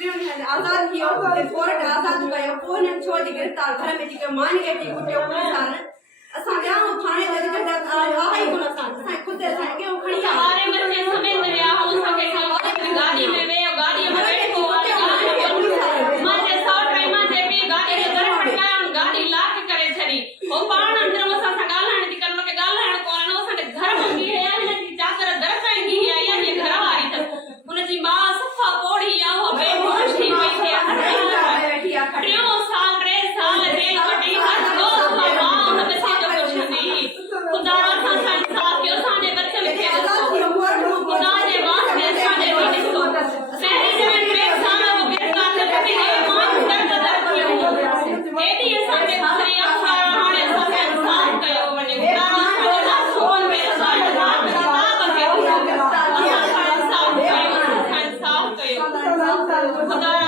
आजाद कियो कोर्ट आजाद कयो कोन छोड़ के गिरफ्तार घर में के मान के की कुटियो पुलिस असा गया थाने लगे के आई कोन असा खुद असा के खड़ी हमारे बच्चे समेत गया हो सके गाड़ी में वे गाड़ी में बैठो माते 100 टाइम माते भी गाड़ी के घर फटका गाड़ी लाख करे छरी ओ पाण अंदर मसा गालाण दी कन के गालाण कोन ओ सा घर मंगी है या नी चाकर दरकाई की है या ये घर वाली त उन जी मां सफा कोड़ी आ हो बे मोशी बैठे हटियो साल रे साल जेल कटी हर दो मां हमें से जो कुछ नहीं खुदा सा इंसाफ क्यों साने बच्चे लिखे खुदा ने वास्ते साने भी तो शहरी जमीन में सारा वो गिरफ्तार करके मां दर क्यों एडी साने खरी अखार हाने साने इंसाफ कयो वने खुदा सोन में साने रात के इंसाफ कयो खुदा